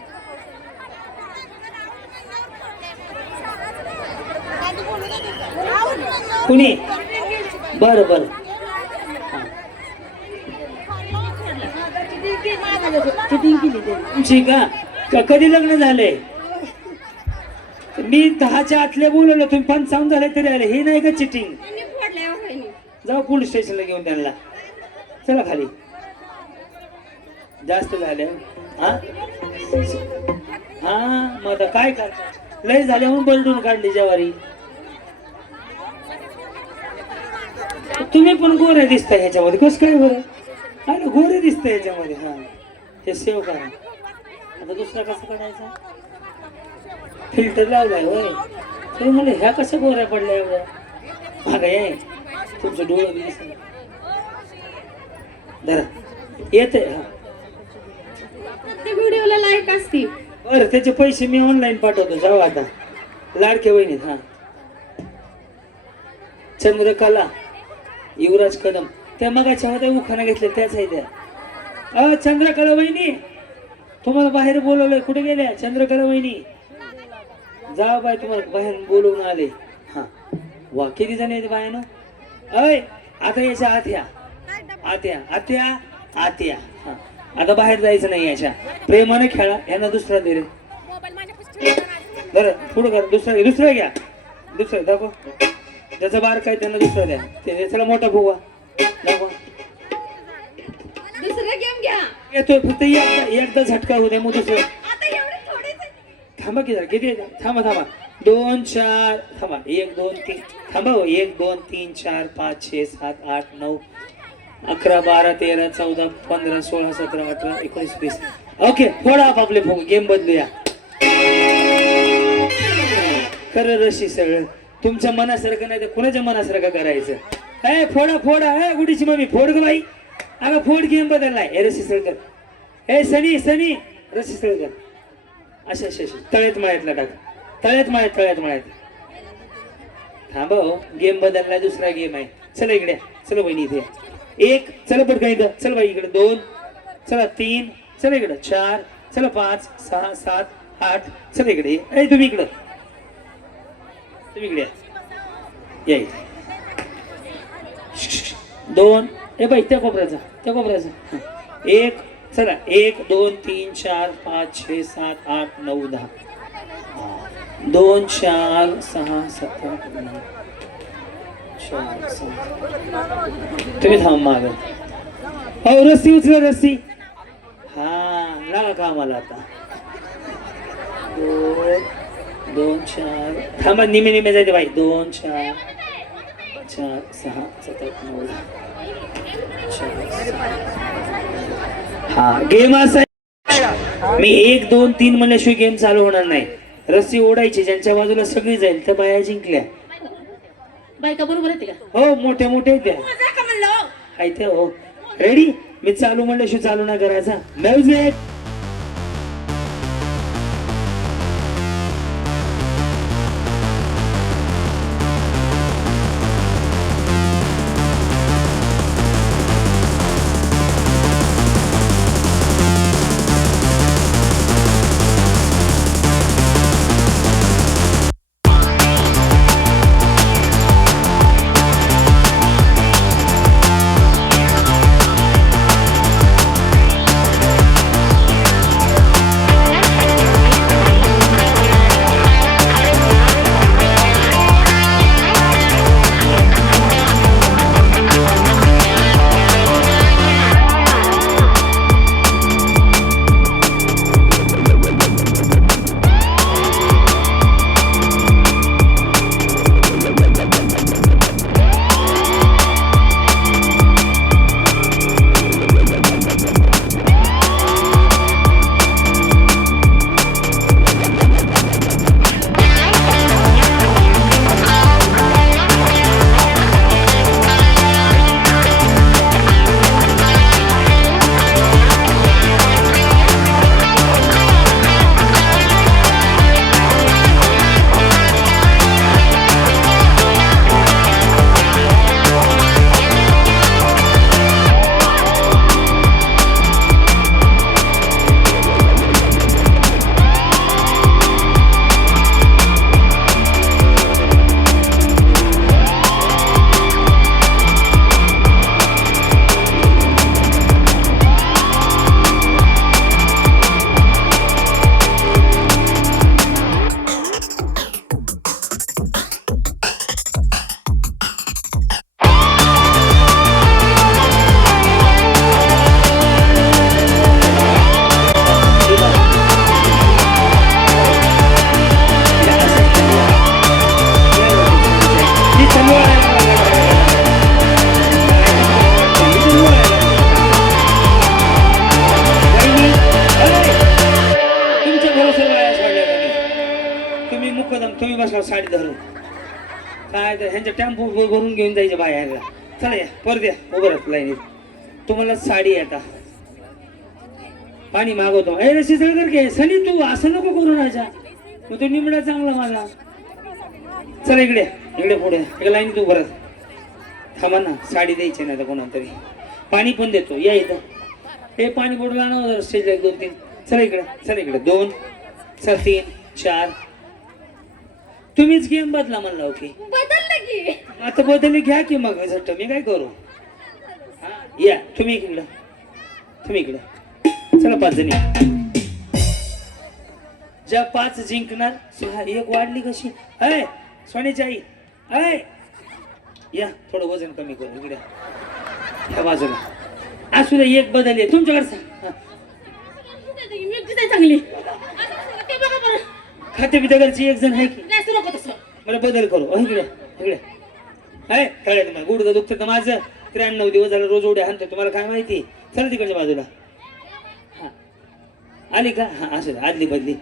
कुणी बरं बरं तुमची का कधी लग्न झालंय? मी 10च्या आतले बोलवलं, तुम्ही 55 झाले तरी आले. हे नाही का चिटिंग? जाऊ पोलीस स्टेशनला घेऊन त्यांना. चला खाली. जास्त झाले हा हा मग आता काय करता? लय झाले म्हणून बलडून काढली जवारी. तुम्ही पण गोरे दिसताय ह्याच्यामध्ये. कसं काय बरं? हा ना, गोरे दिसतंय ह्याच्यामध्ये. हा हे सेव करा. आता दुसरा कसं काढायचा? फिल्टर लावलाय होय. तुम्ही म्हणले ह्या कसं गोऱ्या पडल्या एवढ्या? मागा ये, तुमचं डोळं बी दिसत धरा येते. हा व्हिडिओला लाईक असते. बरं त्याचे पैसे मी ऑनलाईन पाठवतो. जाऊ आता. लाडके वहिनीत. हा चंद्रकला युवराज कदम त्या मगाच्या होत्या उखाणा घेतल्या त्याच आहे त्या. चंद्रकला वहिनी तुम्हाला बाहेर बोलवलंय. कुठे गेल्या चंद्रकला वहिनी? जा बाय, तुम्हाला बाहेर बोलवून आले. हा वा किती जण आहेत बायानं? अय आता याच्या आत्या आत्या आत्या आत्या. हा आता बाहेर जायचं नाही. याच्या प्रेमाने खेळा. यांना दुसरा दे रे. बरं पुढे कर. दुसरा घ्या. दुसरं दाखव. ज्याचा बार काय त्यांना दुसरा द्या. ते चला मोठा फुगा दाखवा. दुसरा गेम घ्या. येतोय फक्त एकदा झटका होऊ द्या. मग दुसरं थांबा की जरा. किती थांबा थांबा. 2 4 थांबा. 1 2 3 थांबा. 1 2 3 4 5 6 7 8 9 11 12 13 14 15 16 17 18 19 20. ओके फोडा आपापले फोन. गेम बदलूया. खरं रशी सगळं तुमच्या मनासारखं नाही तर कुणाच्या मनासारखं करायचं. ए फोडा फोडा. ए गुडीची मम्मी फोड ग बाई. अगं फोड. गेम बदललाय. ए रशी सळकर. ए सनी सनी रशी सळकर. अशा अशा तळ्यात मळ्यातला टाक. तळ्यात मळ्यात थांबा हो. गेम बदललाय. दुसरा गेम आहे. चला इकडे. चला बहिणी इथे. 1 चला पटकन इथं. चल बाई इकडे. 2 चला. 3 चला इकडं. 4 चला. 5 6 7 8 चला इकडे. ए तुम्ही इकडं. तुम्ही इकडे या. 2 ए बाई त्या कोपऱ्याचा. 1 चला. 1 2 3 4 5 6 7 8 9 10 2 4 6 7 8 9 4 6. तुम्ही थांब माग. हो रस्सी उचला. रस्सी. हा लागा का आम्हाला आता. 2 4 थांबा. निमे जायचे बाई. 2 4 4 6 7 8 9 हा गेम असा. मी 1 2 3 म्हणल्याशिवाय गेम चालू होणार नाही. रस्सी ओढायची. ज्यांच्या बाजूला सगळी जाईल त्या बाया जिंकल्या. बायका बरोबर येते का? हो मोठ्या मोठ्या त्या आहे त्या. हो रेडी. मी चालू म्हणल्याशिवाय चालू नाही करायचा. म्युझिक. काय तर ह्यांच्या टेम्पो भरून घेऊन जायचे बाहेर. चला या परत या उभं राहत लाईनीत. तुम्हाला साडी आता पाणी मागवतो. ए रशी जळकर घे सनी, तू असं नको करू राजा. मग तू निमडा चांगला मला. चला इकडे इकडे पुढे एका लाईनीत उभं राहत. थांबा ना, साडी द्यायची नाही तर कोणाला तरी. पाणी पण देतो या इथं. हे पाणी बोटला ना स्टेजला 1 2 3. चला इकडे, चला इकडे 2 चल 3 4. तुम्हीच गेम बदला म्हणला. ओके बदललं की आता बदलली घ्या की मग झट्ट मी काय करू. या तुम्ही इकडं, तुम्ही इकडं. चला 5 जणी. ज्या 5 जिंकणार 6 1 वाढली कशी. अय सोन्याची आई अय या थोडं वजन कमी करू इकडे ह्या बाजूला. असू दे एक बदल आहे तुमच्याकडे. चांगली खाते पित्याकडची 1 जण आहे की मला बदल करू. इकडे इकडे आहे कळलं तुम्हाला. गुडघं दुखतं तर माझं 93 दिवस झालं रोज उड्या हाणतो. तुम्हाला काय माहिती. चला तिकडच्या बाजूला. हा आली का. हा असं आदली बदली.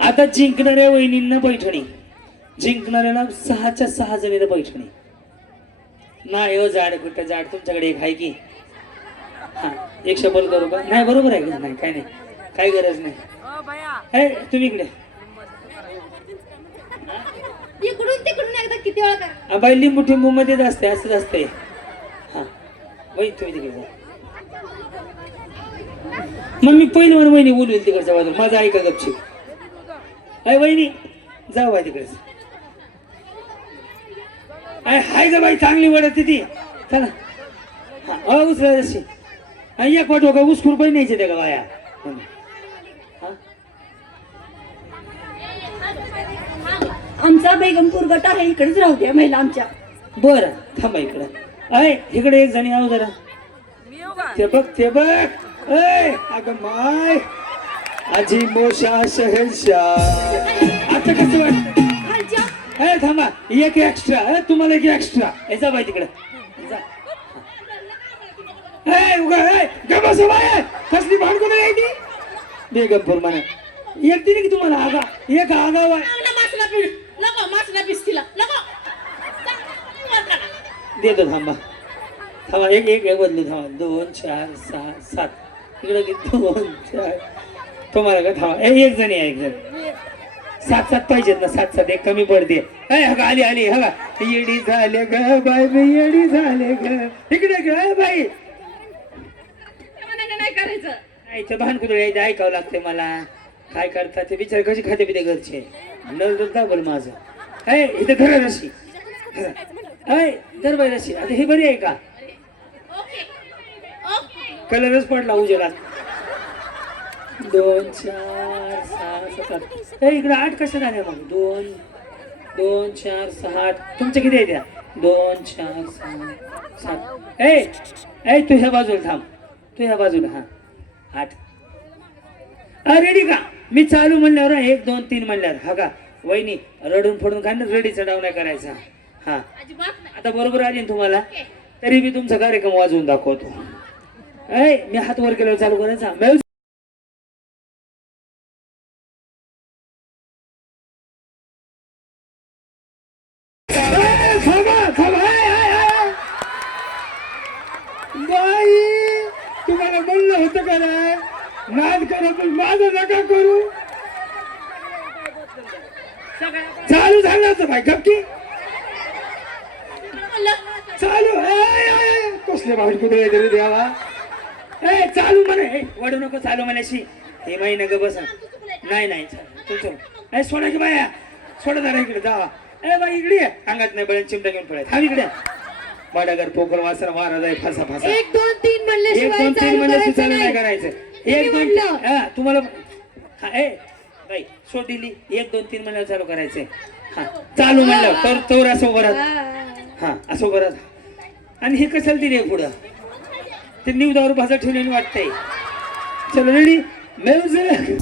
आता जिंकणाऱ्या वहिनींना पैठणी, जिंकणाऱ्याला 6च्या 6 जणीला पैठणी. नाही हो जाड कुठं जाड तुमच्याकडे एक आहे की. हा 1 शब्द करू का. नाही बरोबर आहे का. नाही काय नाही काही गरज नाही. तुम्ही इकडे इकडून तिकडून एकदा किती वेळा करा. बाई लिंबू टिंबू मध्येच असते असंच असते. हा वही तुम्ही तिकडे जा. मग मी पहिली म्हणून वहिनी बोलवेल तिकडच्या बाजूला. माझा ऐका गपची. अय वहिनी जाऊ बाई तिकडे. हाय का बाई चांगली वडत ती. चला हा उचला जशी. एक वाटो का उसखूर पण न्यायचे त्या का बाया. आमचा बेगमपूर गट आहे, इकडेच राहू द्या महिला आमच्या. बरं थांबा इकडं. अय इकडे 1 जणी आहो जरा. ते बघ ते बघ. अय अगं माय आजी मोशा शहनशाह. आता कसं वाटतं. थांबा 1 एक्स्ट्रा. तुम्हाला 1 एक्स्ट्रा. जा बाई तिकडे जा. बस बाय कसली भांडकुन नाही ती. बेगमपूर म्हणा एकटी नाही की तुम्हाला. आगा एक आगाव देतो. थांबा थांबा एक बदलू. थांबा 2 4 6 7 इकडे 2 4. तुम्हाला का थांबा 1 जणी आहे. 1 जण 7 7 पाहिजेत ना. 7 7 एक कमी पडते. हगा आली आली हगा. येडी झाले ग बाय मी येडी झाले ग. इकडे ग बाई नाही करायचं. इथं भानकुदळ यायचं ऐकावं लागते मला. काय करतात ते बिचारे कशी खाते पिते घरचे. नळ बोल माझं. इथं घर रशी दर बाई रशी. आता हे बरी आहे का. कलरच पडला उजेडात. 2 4 6 7 इकडे 8 कशा झाल्या मग. 2 2 4 6 8 तुमच्या किती आहे त्या. 2 4 6 7. तू ह्या बाजूला थांब. तू ह्या बाजूला. हा 8. रेडी का. मी चालू म्हणल्यावर 1 2 3 म्हणल्यावर. हा का वहिनी रडून फोडून काय ना रेडी चढाव नाही करायचा. हा आता बरोबर आली तुम्हाला तरी मी तुमचा कार्यक्रम वाजवून दाखवतो. मी हात वर केल्यावर चालू करायचा. बाई तुम्हाला म्हणलं होतं का नाही नाद करा पण माझं नका करू. चालू झालं होतं बाई गपकी. चालू कसले बाहेर कुठे तरी द्यावा. चालू म्हणे वडू नको चालू म्हणाशी. हे महिना ग बसा. नाही नाही तुमचं सोडा की बाया सोडा जरा इकडे जावा. बाई इकडे अंगात नाही बळ्या चिमटा घेऊन पडाय. हा इकडे वाडागर पोकळ वासरा महाराज आहे फासा फासा. 1 2 3 म्हणले 1 2 3 म्हणले चालू नाही करायचं. 1 2 तुम्हाला बाई सोड दिली. 1 2 3 म्हणल्यावर चालू करायचंय. हा चालू म्हणलं तर तोर असं उभं राहत. हा असं उभं राहत. आणि हे कशाला दिले पुढं ते निवदावर भाषा ठेवलेली वाटतंय. चलो रेडी म्युझिक.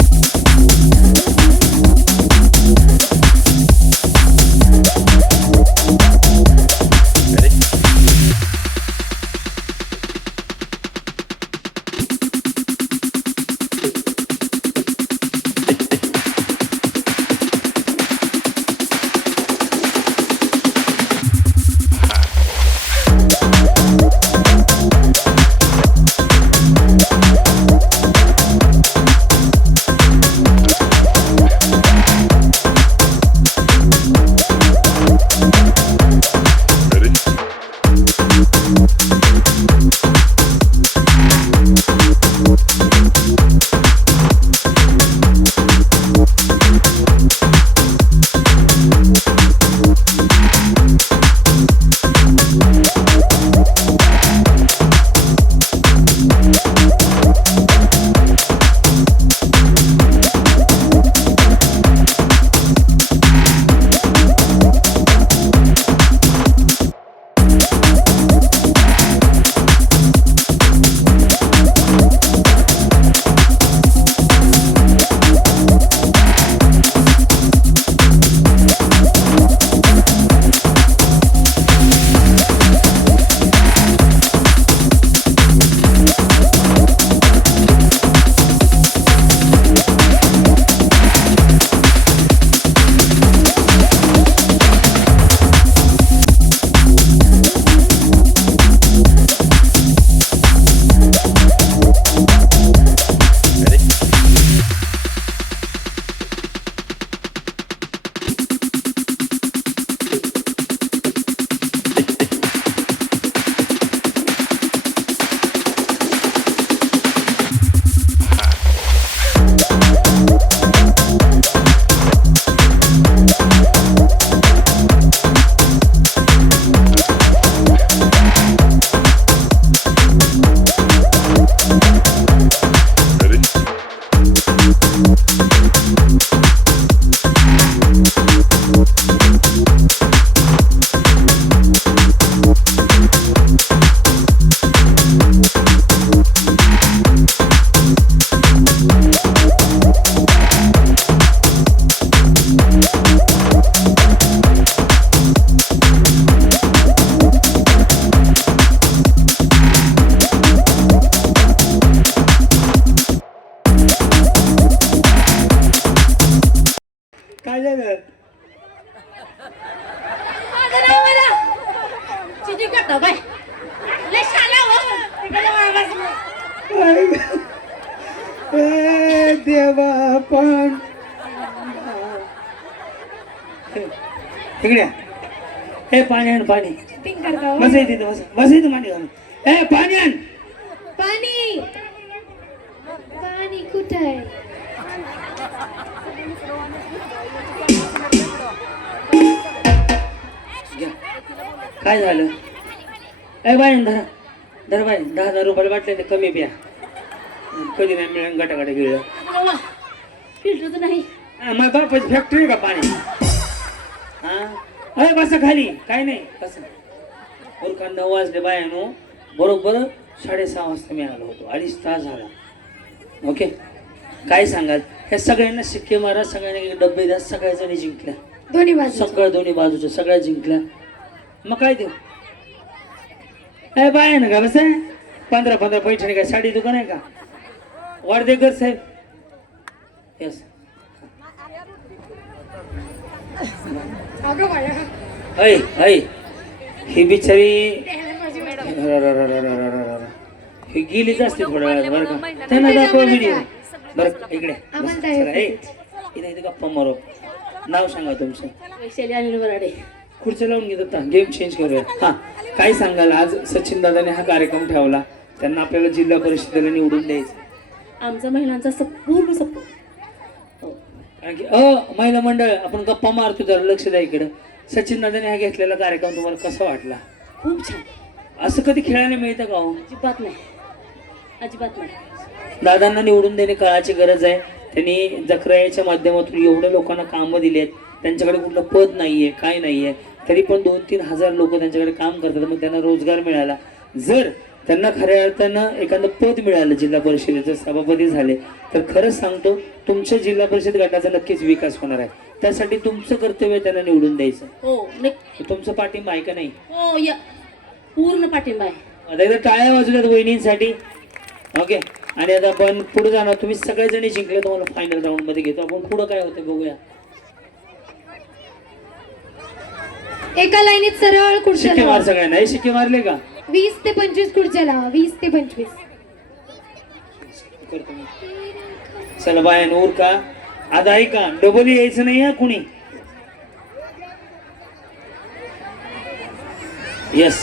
आता बाय लय शाला हो. तिकडे मागास मग. ए देवा पण इकडे ए पाणी आण पाणी Shopping करता हो. बस इथे बस इथे पाणी घालून ए पाणी आण पाणी पाणी कुठे आहे घ्या. काय झालं ए बाई धरा धरा बाई 10,000 रुपयाला वाटले ते कमी प्या कधी नाही मिळून गटागटा गिळलं फिल्टर तर नाही मग बापाची फॅक्टरी का पाणी हा अरे बसा खाली काय नाही कसं बरं का 9 वाजले बायानो बरोबर 6:30 वाजता मी आलो होतो 2.5 तास झाला ओके काय सांगाल ह्या सगळ्यांना शिक्के मारा सगळ्यांना डब्बे द्या सगळ्या जणी जिंकल्या दोन्ही बाजू सगळ्या दोन्ही बाजूच्या सगळ्या जिंकल्या मग काय देऊ ए बाया ना का बस 15 पैठणी काय साडी दुकान आहे का वारदेकर साहेब येस अगं बाया ऐ ऐ ही बिचारी ही गेलीच असते थोड्या वेळात बरं का त्यांना दाखवा व्हिडिओ बरं इकडे बस, चला, ए, इथे इथे गप्पा मारो नाव सांगा तुमचं वैशाली अनिल बराडे खुर्च्या लावून घेत होता गेम चेंज करूया हा काय सांगाल आज सचिन दादाने हा कार्यक्रम ठेवला त्यांना आपल्याला जिल्हा परिषदेला निवडून द्यायचं आमचा महिलांचा पूर्ण सपोर्ट कारण की महिला मंडळ आपण गप्पा मारतो जरा लक्ष द्या इकडं सचिन दादाने हा घेतलेला कार्यक्रम तुम्हाला कसा वाटला खूप छान असं कधी खेळायला मिळतं का हो अजिबात नाही अजिबात नाही दादांना निवडून देणे काळाची गरज आहे त्यांनी जखरायाच्या माध्यमातून एवढ्या लोकांना कामं दिली आहेत त्यांच्याकडे कुठलं पद नाहीये काय नाहीये तरी पण 2-3 हजार लोक त्यांच्याकडे काम करतात मग त्यांना रोजगार मिळाला जर त्यांना खऱ्या अर्थानं एखादं पद मिळालं जिल्हा परिषदेचं सभापती झाले तर खरंच सांगतो तुमच्या जिल्हा परिषद गटाचा नक्कीच विकास होणार आहे त्यासाठी तुमचं कर्तव्य त्यांना निवडून द्यायचं हो तुमचं पाठिंबा आहे का नाही हो या पूर्ण पाठिंबा आहे आता एकदा टाळ्या वाजवल्यात वहिनींसाठी ओके आणि आता आपण पुढे जाणार तुम्ही सगळेजणी जिंकले तुम्हाला फायनल राऊंड मध्ये घेतो आपण पुढे काय होतं बघूया एका लाईनीत सरळ खुर्च्या शिक्के मार लावा. सगळ्यांना हे शिक्के मारले का 20 ते 25 खुर्च्या लावा 20 ते 25 करतो मी. चला बाय नूर का आता ऐका डबल यायचं नाही हा कुणी येस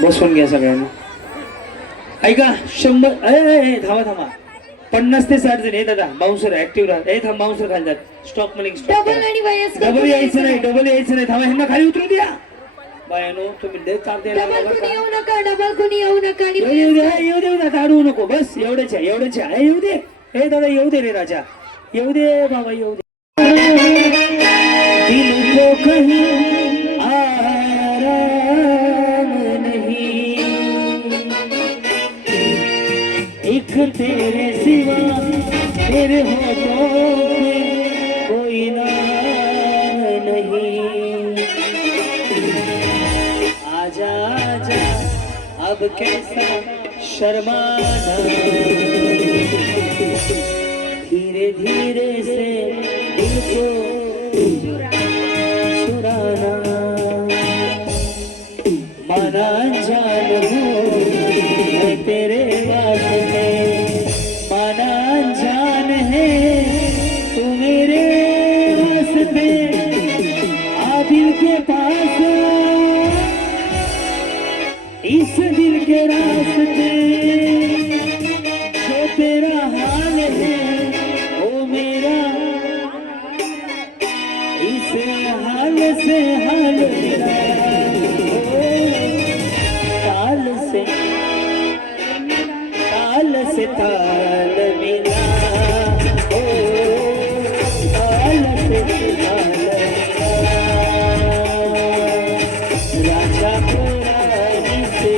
बसून घ्या सगळ्यांना ऐका 100 थांबा थांबा 50 ते 60 जण हे दादा बाउन्सर ऍक्टिव्ह राहत हे थांब बाउन्सर खाली जात स्टॉप मध्ये डबल आणि वयस्कर डबल यायचं नाही डबल यायचं नाही थांबा ह्यांना खाली उतरू द्या बायानो तुम्ही लय ताप द्यायला डबल लागला बरं कुणी का? येऊ नका डबल कुणी येऊ नका आणि येऊ दे येऊ दे दादा अडवू नको बस एवढेच आहे एवढेच आहे येऊ दे हे दादा येऊ दे रे राजा येऊ दे बाबा येऊ दे दिल को कहीं आराम नहीं एक तेरे सिवा तेरे होठों पे कोई नाम नहीं आजा आजा अब कैसा शर्माना धीरे धीरे से दिल को चुराना माना जान हूँ मैं तेरे वास्ते माना जान है तू मेरे वास्ते आ दिल के पास इस दिल के रास्ते जो तेरा हाल है वो मेरा इस हाल से हाल मेरा ओ, ताल से ताल मिला ओ ताल से ताल मिला राजा को रानी से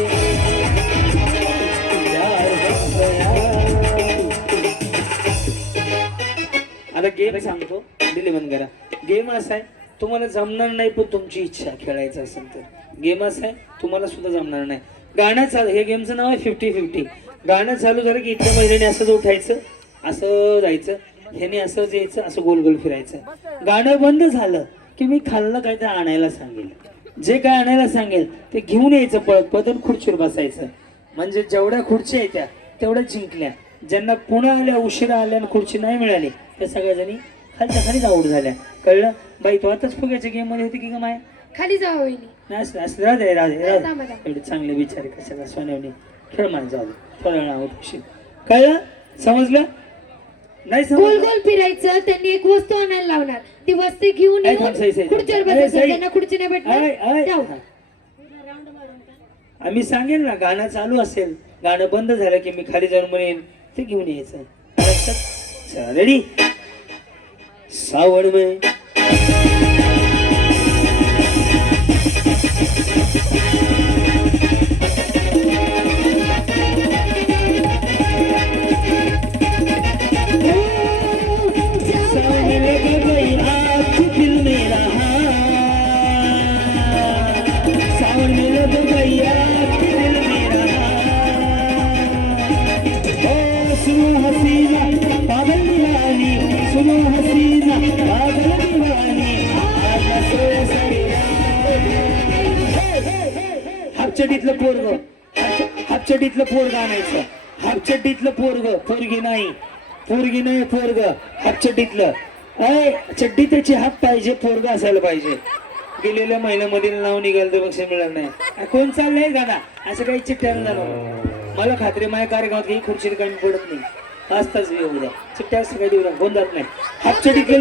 प्यार हो गया आता गेम सांगतो दिले बंद करा गेम असा आहे तुम्हाला जमणार नाही पण तुमची इच्छा खेळायचं असेल तर गेम असा आहे तुम्हाला सुद्धा जमणार नाही गाणं चालू हे गेमचं नाव आहे 50-50 गाणं चालू झालं की इथल्या महिलेने असंच उठायचं असं जायचं ह्याने असंच यायचं असं गोल गोल फिरायचं गाणं बंद झालं की मी खाल्लं काय तर आणायला सांगेल जे काय आणायला सांगेल ते घेऊन यायचं पळत पळत आणि खुर्चीवर बसायचं. म्हणजे जेवढ्या खुर्च्या येत्या तेवढ्या जिंकल्या. ज्यांना पुन्हा आल्या उशिरा आल्या आणि खुर्ची नाही मिळाली त्या सगळ्या जणी खालच्या खालीच आऊट झाल्या. कळलं बाई? तू आताच फुग्याच्या गेम मध्ये होती की ग माया? खाली जाऊ वहिनी. नाही असं असं राधे राधे राधे थांबा, थांबा. एवढे चांगले विचार आहे कशाला सोन्यावणी. खेळ मान जाऊ दे. थोड्या वेळा आऊट होशील. कळलं? समजलं? नाही गोल समजलं? गोल फिरायचं. त्यांनी एक वस्तू आणायला लावणार. ती वस्तू घेऊन ऐक थांब, सही, येऊन सही. खुर्चीवर अरे, बसायचं. सही. त्यांना खुर्ची नाही भेटणार. जाऊ. आम्ही सांगेल ना गाणं चालू असेल गाणं बंद झालं की मी खाली जाऊन म्हणेन ते घेऊन यायचं. रेडी? सावड में हापचडीतलं पोरग हापचडीतलं पोरग आणायचं. हापचड्डीतलं पोरग पोरगी नाही पोरग हापचड्डीतलं. चड्डी त्याची हात पाहिजे पोरग असायला पाहिजे. गेलेल्या महिन्यामध्ये नाव निघालं तर बक्षीस मिळालं नाही. कोण चाललंय गाणा असं काही चिठ्ठ्यानं जाणवं. मला खात्री माझ्या कार्यक्रमात काही खुर्ची कमी पडत नाही. पाच येऊ द्या चिठ्ठ्या असं काही देऊ नका. गोंधळत नाही. हापचडीतलं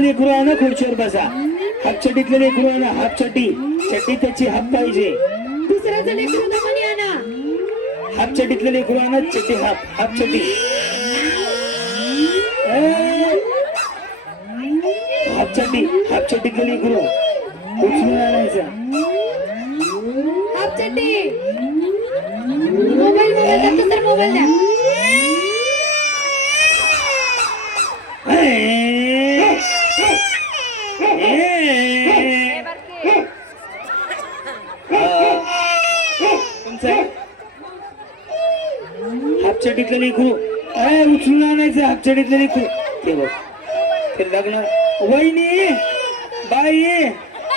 लेकरू आणा खुर्चीवर बसा. हापचडीतलं लेकरू आणा. हापचड्डी चड्डी त्याची हात पाहिजे. दुसऱ्याचं लेकरू दमानी आणा. हापचडीतलं लेकरू आणा. चड्डी हापचड्डी हापचड्डीतलं लेकरू उचलून आणायचं. हाफ चड्डी. मोबाईल द्या तर मोबाईल द्या. हापचडीतलं लेकरू उचलून आणायचं. हापचडीतलं लेकरू ते बघ ते लग्न. वहिनी बाई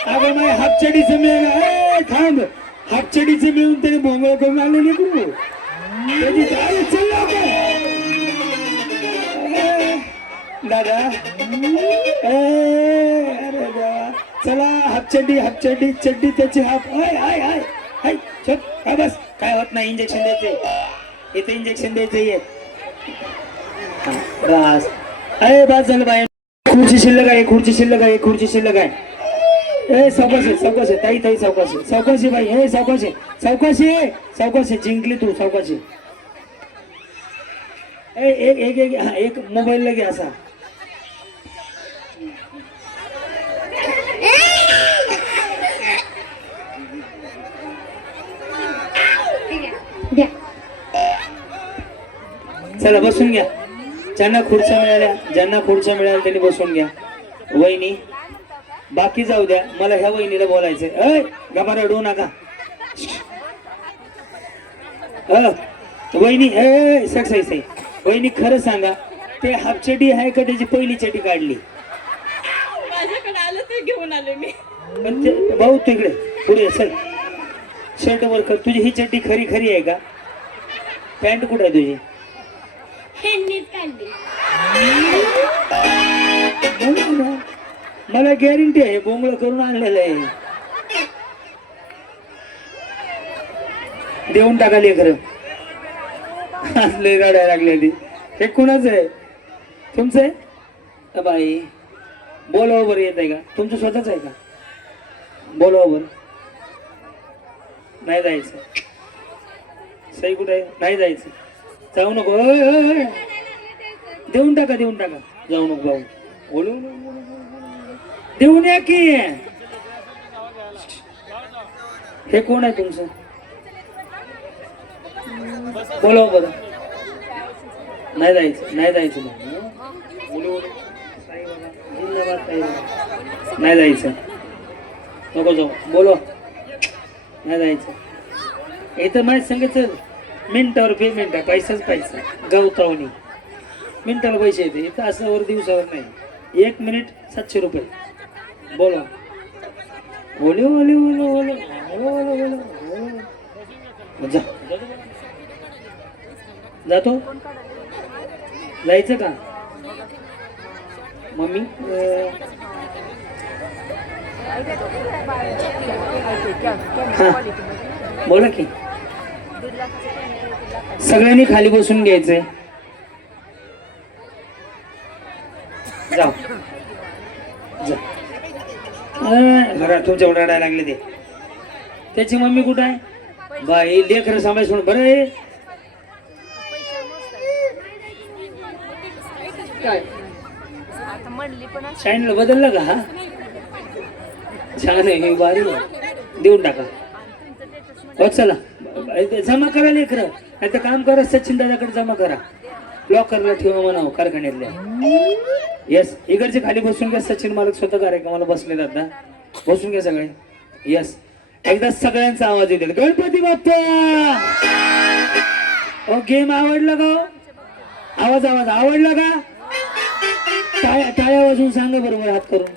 अगं माझ्या हापचडीचं मिळालं. थांब हापचडीचं मिळून त्याने भोंगळ करून आणलं लेकरू. त्याची चल दादा अरे देवा. चला हापचड्डी चड्डी त्याची हाप. बस काय होत नाही. इंजेक्शन द्यायचे इथे इंजेक्शन द्यायचं येत. बस बस झालं बाय. खुर्ची शिल्लक आहे. ए सावकाश ताई सावकाशी बाई. हे सावकाशी जिंकली तू. सावकाशी एक मोबाईल लगे असा. द्या. चला बसून घ्या. ज्यांना खुर्च्या मिळाल्या त्यांनी बसून घ्या. वहिनी बाकी जाऊ द्या. मला ह्या वहिनीला बोलायचंय. गबा रडू नका. वहिनी सही वहिनी खरं सांगा ते हापचडी आहे का त्याची पहिली चटी काढली? माझ्याकडे आलं तर घेऊन आले मी. पण ते भाऊ तिकडे पुढे चल. शर्ट वर कर. तुझी ही चड्डी खरी आहे का? पॅन्ट कुठे आहे तुझी? मला गॅरंटी आहे बोंगळ करून आणलेलं आहे. देऊन टाकाली खरं. लय रडायला लागलेली. हे कुणाचं आहे? तुमचं आहे? बाई बोलावं बरं येत आहे का? तुमचं स्वतःच आहे का? बोलावं बरं. नाही जायचं. सही कुठे आहे? नाही जायचं. जाऊ नको. देऊन टाका जाऊ नको. जाऊ बोलू देऊन या की. हे कोण आहे तुमचं? बोलावं बरं. नाही जायचं. नाही जायचं. नको जाऊ. बोलो नाही जायचं. इथं माझ्या संग चल. मिनिटावर पेमेंट आहे. पैसा गवतावणी मिनिटाला पैसे येते. इथं असं वर दिवसावर नाही. 1 मिनिट 700 रुपये. बोला ओले ओले ओले ओले ओले ओले ओले. जा जातो जायचं का मम्मी हा, बोला की सगळ्यांनी खाली बसून घ्यायचंय जाऊ जा घरात तुमच्या रडायला लागले ते त्याची मम्मी कुठं आहे बाई लेकर सांभाळायचं म्हणून बरं आहे काय शाईनला बदललं का हा छान आहे हे भारी आहे. देऊन टाका हो चला जमा करा लेकर नाही तर काम करा सचिन दादाकडे जमा करा लॉकरला ठेवा म्हणावं कारखान्यातल्या येस इकडचे खाली बसून घ्या सचिन मालक स्वतः कार्यक्रमाला बसले दादा बसून घ्या सगळे येस एकदा सगळ्यांचा आवाज येतो गणपती बाप्पा ओ गेम आवडला का आवाज आवाज आवडला का टाळ्या वाजवून सांगा बरोबर हात करून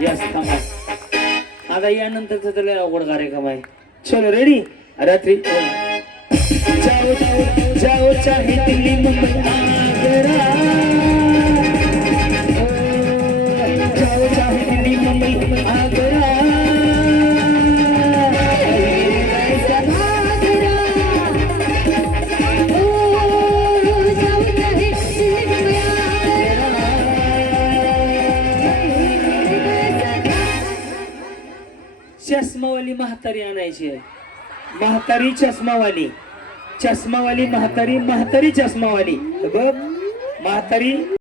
यस थांबा आता यानंतरचा तर लय अवघड कार्यक्रम आहे चलो रेडी रात्री जाओ जाओ जाओ चाहे दिल्ली मुंबई आगरा जाओ चाहे दिल्ली मुंबई आगरा चष्मावाली म्हातारी आणायची आहे म्हातारी चष्मावाली म्हातारी चष्मावाली बघ म्हातारी